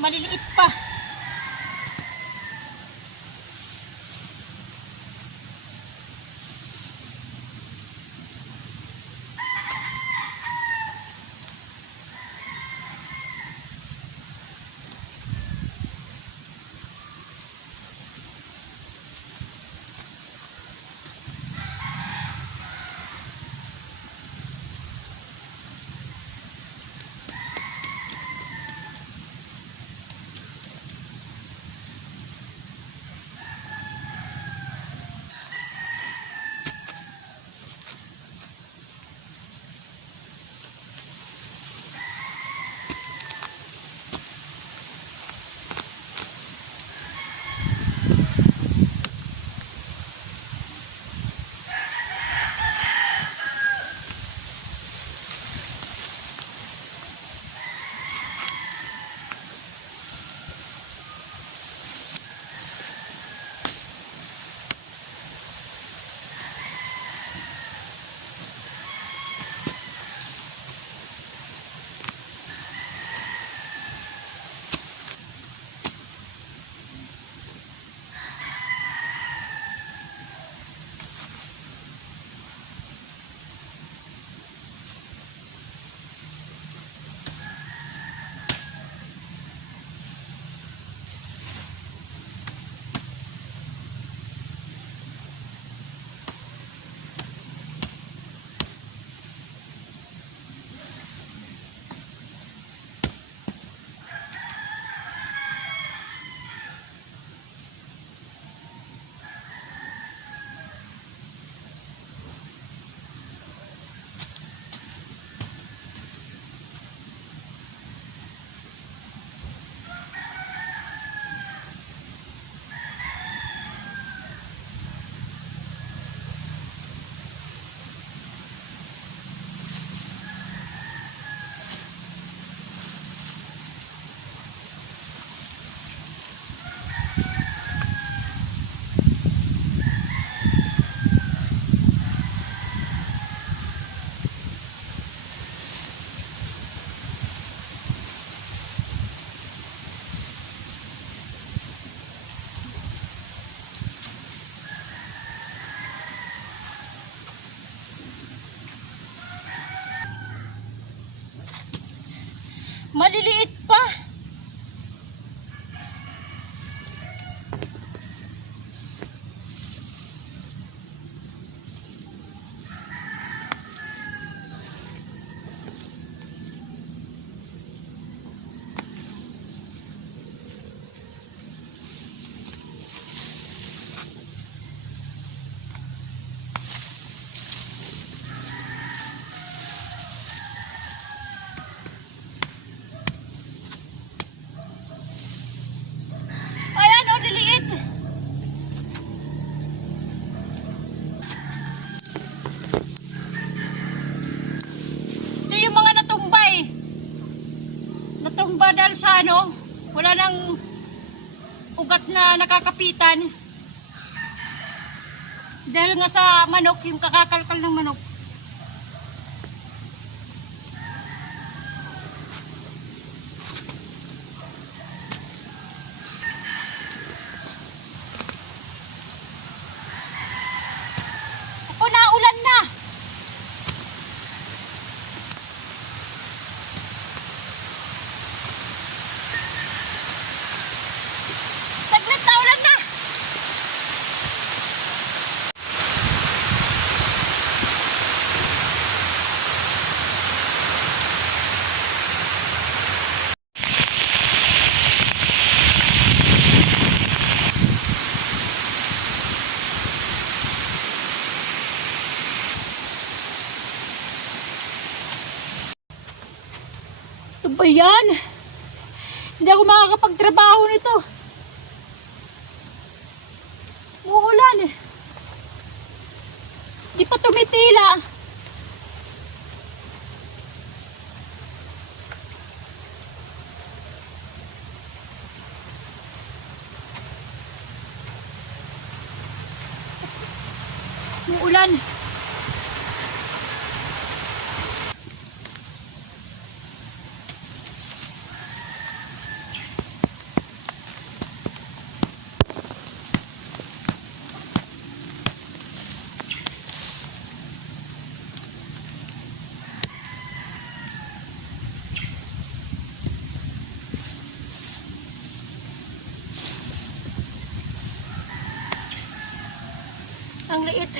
Maliliit pa. Maliliit pa. ba dahil sa ano, wala nang ugat na nakakapitan. Dahil nga sa manok, yung kakakalkal ng manok. Ako, naulan na. Saglit, naulan na. Ano ba yan? Hindi ako makakapagtrabaho nito. Uulan. Di pa tumitila. Uulan. Ang liit.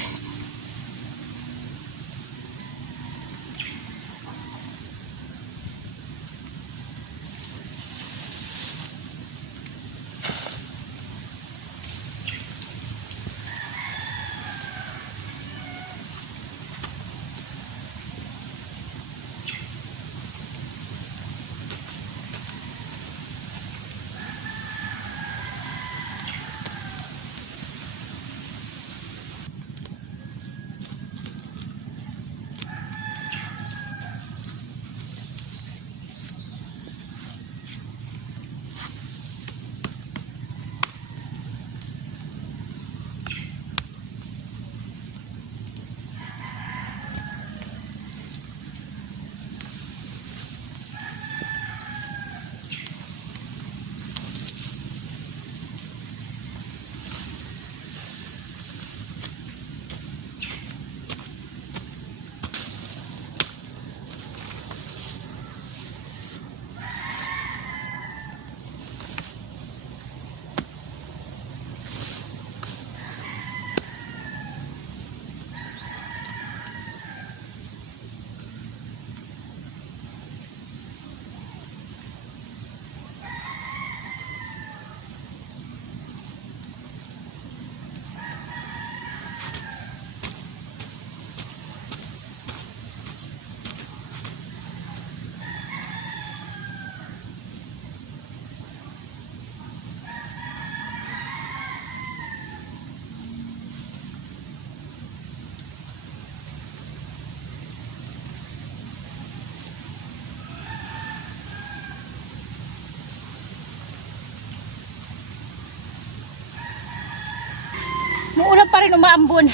Muulan pa rin, umaambon.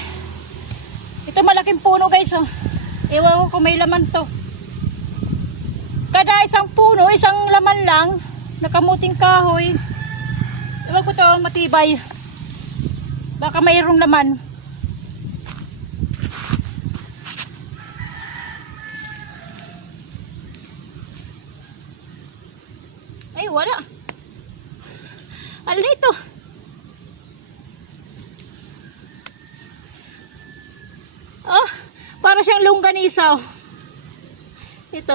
Ito malaking puno guys, oh. Ewan ko kung may laman to. Kada isang puno, isang laman lang. Nakamuting kahoy. Ewan ko to, matibay. Baka mayroong laman. Ay, wala. Alito. Oh, para siyang longganisa. Ito.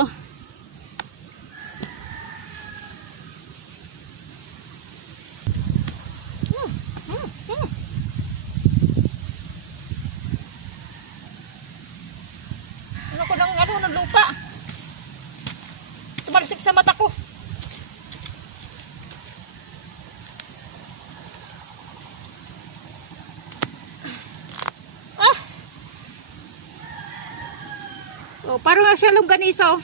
Ano ko ng lupa. Tumalsik sa mata ko. Oh, parang nga siya longganisa.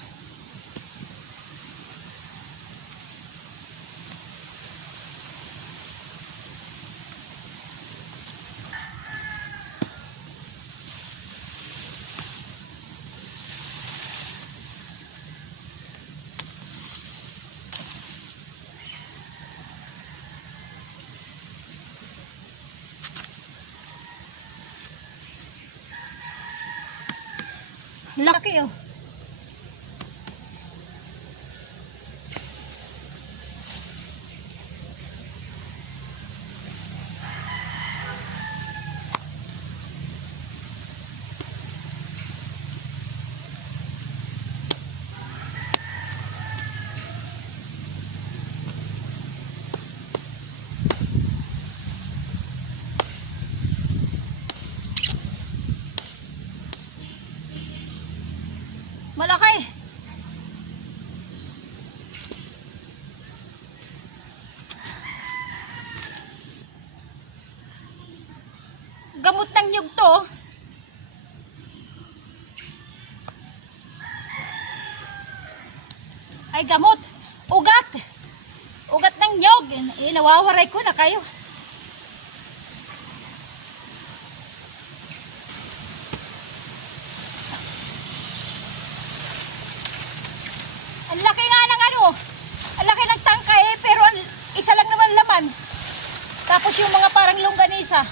Laki oh. Malaki. Gamot ng nyug to. Ay gamot. Ugat. Ugat ng nyug. Nawawaray ko na kayo. Ang laki nga ng ano, ang laki ng tangka pero isa lang naman laman. Tapos yung mga parang longganisa.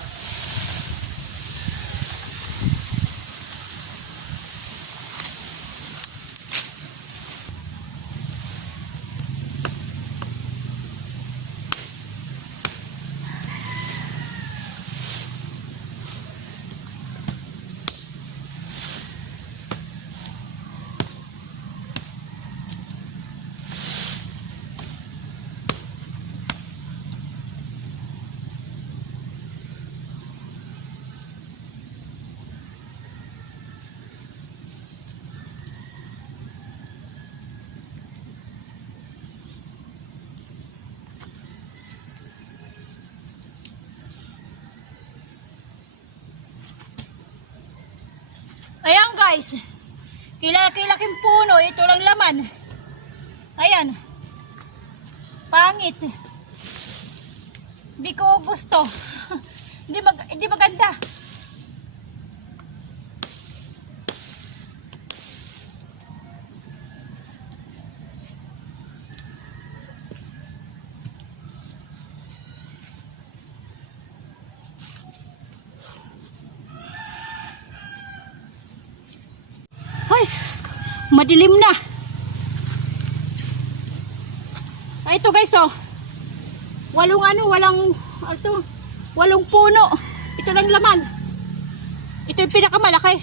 Ayan guys, kilaking puno, ito lang laman. Ayan, pangit. Hindi ko gusto. Hindi maganda. Ay, madilim na. Ay, ito guys, oh. Walong puno. Ito lang laman. Ito yung pinakamalaki.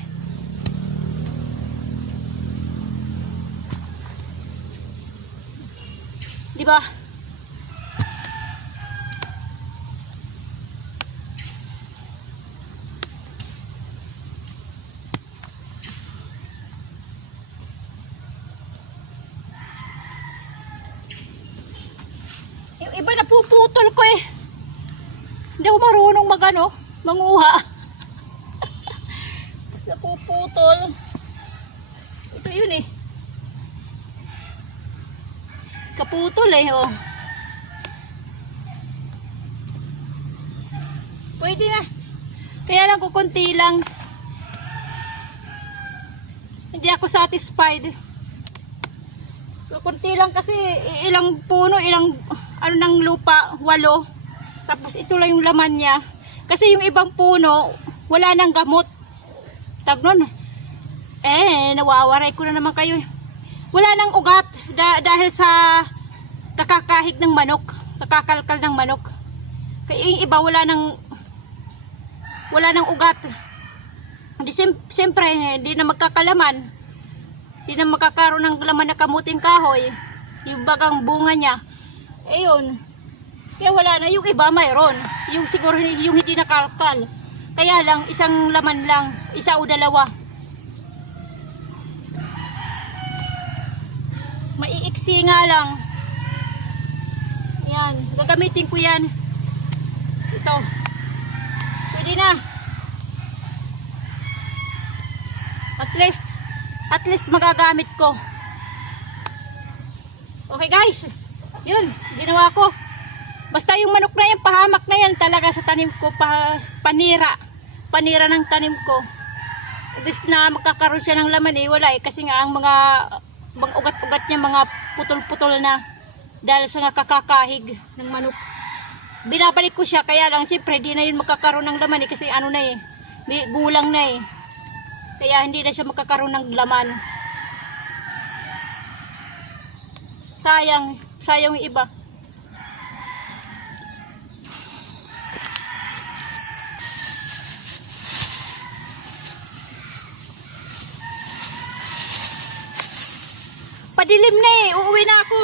Di ba? Yung iba napuputol ko eh. Hindi ako marunong manguha. Napuputol. Ito yun eh. Kaputol eh oh. Pwede na. Kaya lang kukunti lang. Hindi ako satisfied. Kukunti lang kasi ilang puno, ilang ano ng lupa, 8. Tapos ito lang yung laman niya. Kasi yung ibang puno, wala nang gamot. Tagnon. Nawawaray ko na naman kayo. Wala nang ugat dahil sa kakakahig ng manok, kakakalkal ng manok. Kaya yung iba wala nang ugat. Hindi siyempre, hindi na magkakalaman. Hindi na makakaroon ng laman na kamuting kahoy. Yung bagang bunga niya. Ayun. Kaya wala na. Yung iba mayroon. Yung siguro yung hindi nakalkal. Kaya lang, isang laman lang. Isa o dalawa. Maiiksi nga lang. Yan. Gagamitin ko yan. Ito. Pwede na. At least magagamit ko. Okay guys. Yun. Ginawa ko. Basta yung manok na yan, pahamak na yan talaga sa tanim ko, panira ng tanim ko. Ibig na magkakaroon siya ng laman wala kasi nga ang mga ugat-ugat niya, mga putol-putol na dahil sa nga kakakahig ng manok. Binabalik ko siya, kaya lang siyempre di na yun magkakaroon ng laman kasi ano na gulang na Kaya hindi na siya magkakaroon ng laman. Sayang, sayang yung iba. Padilim na eh, uuwi na ako.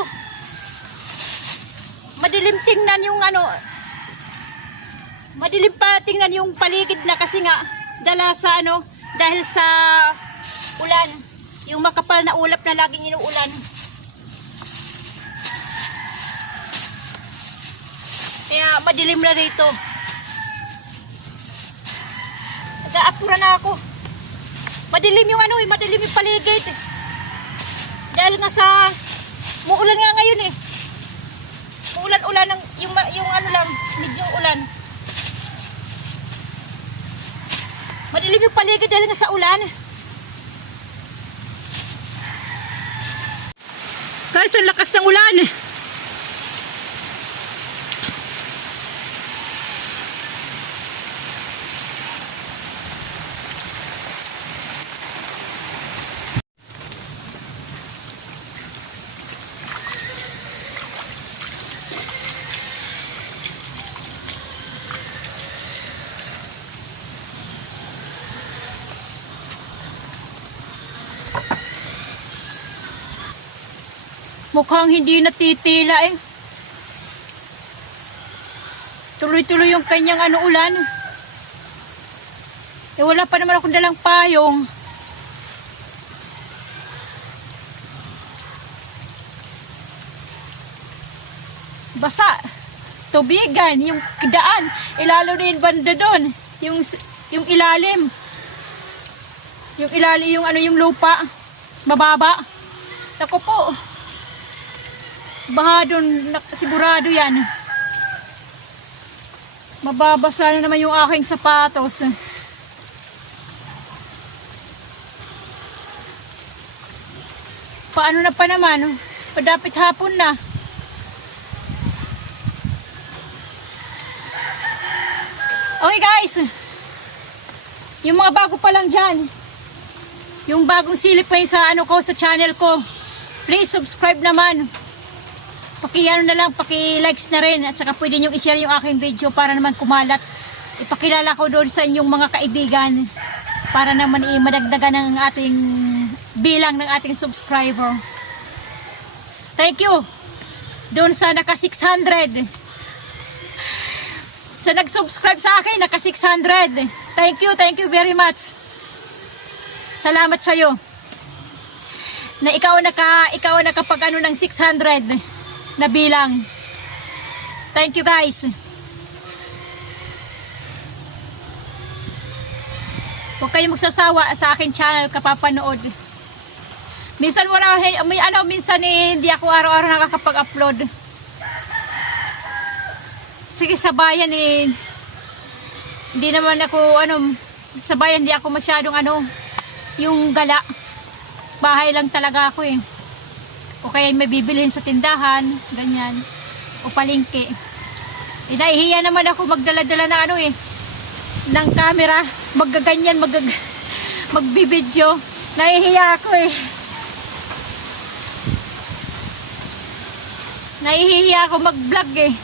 Madilim tingnan yung ano, madilim pa tingnan yung paligid na kasi nga dahil sa ulan, yung makapal na ulap na laging inuulan. Kaya madilim na rito. Nag-aapura na ako. Madilim yung madilim yung paligid. Dahil nga sa muulan nga ngayon eh. Uulan-ulan ng yung ano lang, medyo ulan. Madilim yung paligid dahil nga sa ulan. Guys, ang lakas ng ulan. Mukhang hindi natitila eh. Tuloy-tuloy yung kanyang ulan. Eh wala pa naman akong dalang payong. Basa. Tubigan. Yung daan. Ilalo na yung banda doon. Yung ilalim. Yung ilalim, yung lupa. Mababa. Ako po. Baha doon, sigurado yan. Mababasa na naman yung aking sapatos. Paano na pa naman? Padapit hapon na. Okay guys. Yung mga bago pa lang dyan. Yung bagong silip pa yun sa sa channel ko. Please subscribe naman. Na lang, paki-likes na rin at saka pwede nyo i-share yung aking video para naman kumalat. Ipakilala ko doon sa inyong mga kaibigan para naman madagdagan ng ating bilang ng ating subscriber. Thank you doon sa naka 600. Sa nag-subscribe sa akin, naka 600. Thank you very much. Salamat sa iyo. Na ikaw nakapag ng 600 na bilang. Thank you guys. Huwag kayong magsasawa sa akin channel kapapanood. Minsan minsan hindi ako araw-araw nakakapag-upload. Sige, sa bayan hindi naman ako sa bayan hindi ako masyadong yung gala. Bahay lang talaga ako eh. O kaya may bibilhin sa tindahan, ganyan, o palengke. Nahihiya naman ako magdala-dala ng ng camera, maggaganyan, magbibideo. Nahihiya ako eh. Nahihiya ako mag-vlog eh.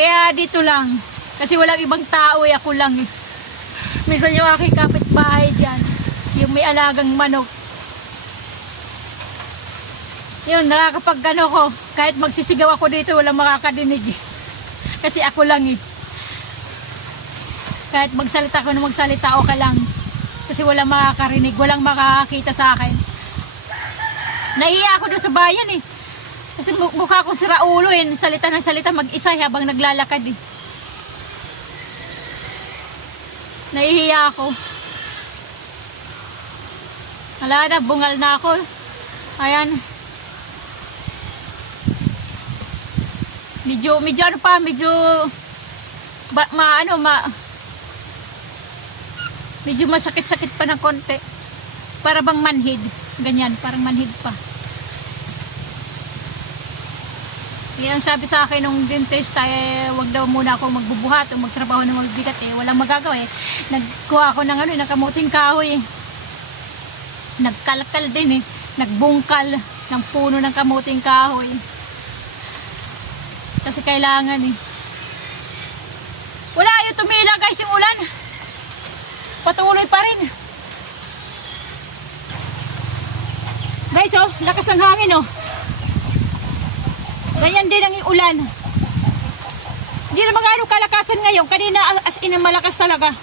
Kaya dito lang, kasi walang ibang tao eh, ako lang eh. Minsan yung aking kapitbahay dyan, yung may alagang manok. Yun, nakakapag ko, kahit magsisigaw ako dito, walang makakadinig eh. Kasi ako lang eh. Kahit magsalita ko na magsalita, okay lang. Kasi walang makakarinig, walang makakakita sa akin. Nahiya ako doon sa bayan eh. Kasi mukha akong siraulo eh, salita ng salita mag-isa habang naglalakad eh. Nahihiya ako. Wala na, bungal na ako. Ayan. Medyo medyo masakit-sakit pa ng konti. Para bang manhid. Ganyan, parang manhid pa. Yan ang sabi sa akin nung dentist, wag daw muna ako magbubuhat o magtrabaho ng magbigat walang magagawa Nagkuha ako ng ng kamuting kahoy Nagkalkal din nagbungkal ng puno ng kamuting kahoy. Kasi kailangan Wala yung tumila guys yung ulan. Patuloy pa rin. Guys lakas ng hangin Ganyan din ang ulan. Hindi na magano kalakasan ngayon. Kanina as in malakas talaga.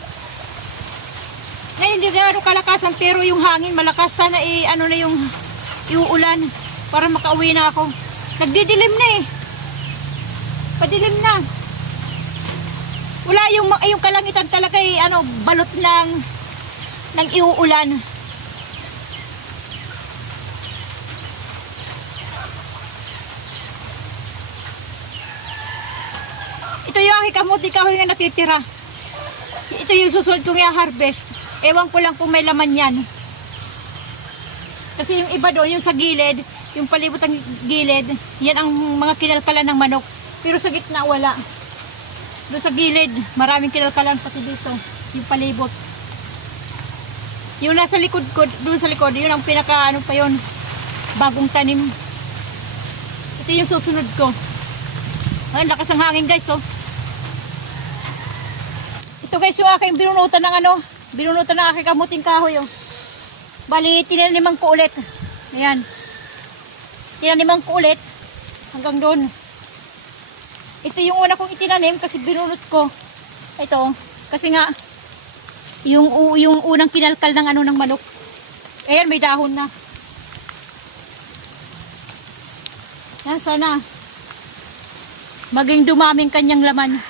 Ngayon hindi gano'ng kalakasan pero yung hangin malakas. Sana na yung ulan para makauwi na ako. Nagdidilim na Padilim na. Wala yung kalangitan talaga balot ng iuulan. Ito yung aking kamuti kahoy nga natitira. Ito yung susunod kong i-harvest. Ewan ko lang kung may laman yan. Kasi yung iba doon, yung sa gilid, yung palibot ng gilid, yan ang mga kinalkalan ng manok. Pero sa gitna wala. Doon sa gilid, maraming kinalkalan pati dito. Yung palibot. Yung nasa likod ko, doon sa likod, yun ang pinaka pa yun, bagong tanim. Ito yung susunod ko. Ayun, lakas ang hangin guys Ito guys yung aking binunutan ng binunutan ng aking kamuting kahoy Bali, tinaniman ko ulit. Ayan. Tinaniman ko ulit hanggang doon. Ito yung una kong itinanim kasi binunot ko. Ito, kasi nga yung unang kinalkal ng ng manok. Ayan, may dahon na. Yan, sana maging dumaming kanyang laman.